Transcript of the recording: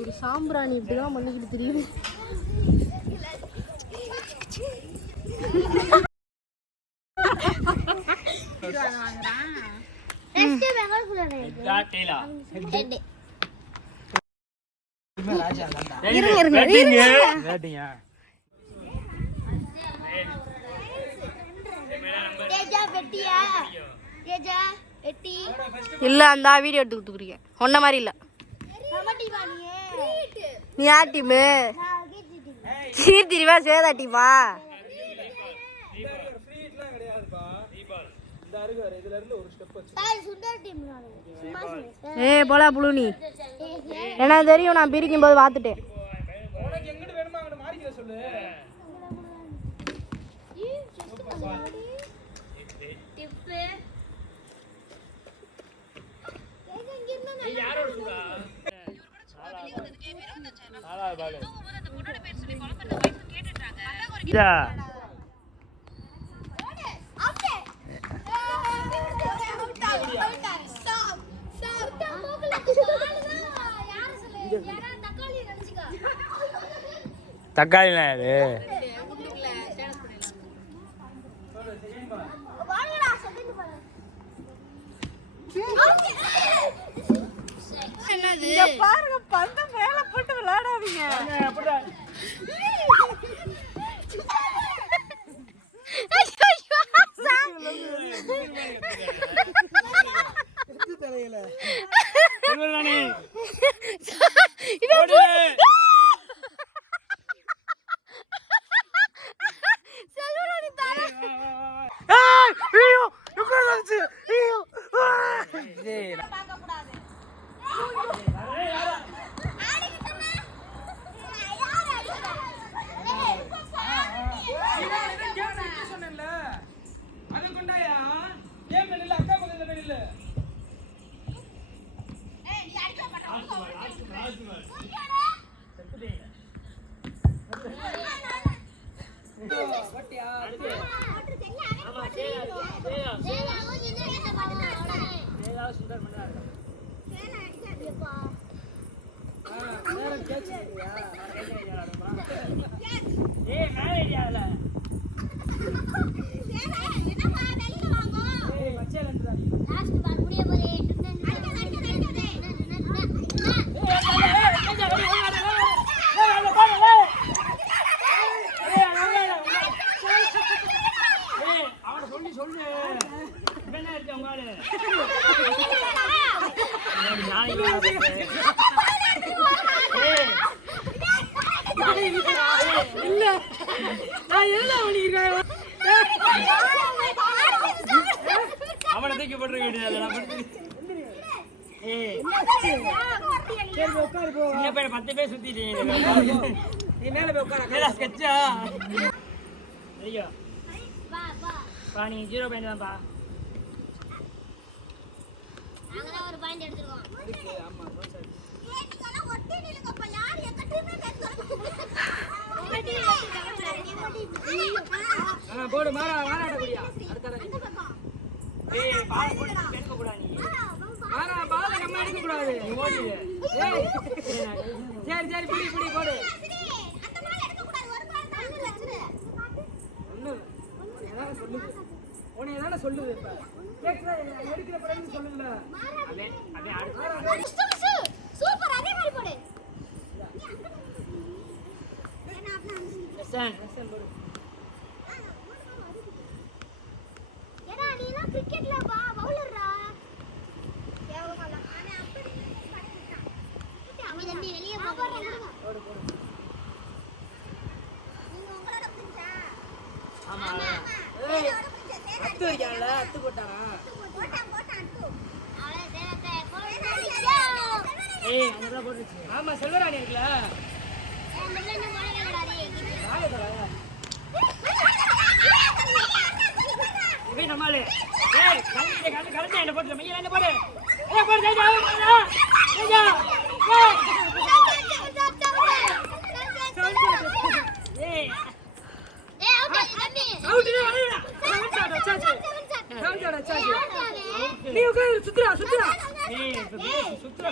ஒரு சாம்பிராணி இப்படிதான் பண்ணிக்கிட்டு தெரியும். இல்ல அந்த வீடியோ எடுத்து கொடுத்துக்கிறீங்க ஒன்ன மாதிரி இல்ல. நீ யார் டீமு? கீர்த்திரிவா சேதா டீமா? ஏ போலா புழு நீ என்ன தெரியும் நான் பிரிக்கும் போது பார்த்துட்டேன். தக்காளி அது பாருங்க பந்த மேல போட்டு விளையாடாதீங்க. அவனை தூக்கி போட்டு வேண்டியது 10 பேர் சுத்திட்டீங்க. நீ மேல போய் உட்கார ஸ்கெட்சா ஐயோ பா நீ 0 பாயிண்ட் தான்ப்பா. நாங்க ஒரு பாயிண்ட் எடுத்துறோம். ஆமா நீங்க ஒட்டி நிலுங்கப்பா. யார் எங்க டீமே போடு மாறாட்ட குடியா அடுத்த ஏய் பால் போட்டு எடுக்க கூடாது. நீ பால் நம்ம எடுக்க கூடாது. நீ ஓடி ஏய் சரி புடி போடு. அந்த பால் எடுக்க கூடாது. ஒரு பால் தான் வச்சிரு. என்ன சொல்லுது உன்னை என்ன சொல்லுது இப்ப கேக்குற எடுக்கிற படம் சொல்லுங்க. அதே அடுத்து சூப்பர் அதே மாதிரி போடு. லெசன் போடு. ஏடா நீனா கிரிக்கெட்ல பவுலர்ரா. கேவலமால انا அப்படி பண்ணிட்டான். நீ தம்பி வெளிய போடு. ஆமா ஏய் அத்து வைக்கல அத்து போட்டானா ஏய் அதெல்லாம் போட்டுச்சு ஆமா செல்வராணி இருக்குல இவே நம்மளே ஏய் கலந்து என்ன போட்டு மைய என்ன போடு ஏய் போடு ஜெயா ஜெயா ஏய் அவுட் நீ சுத்துறா ஏய் சுத்துறா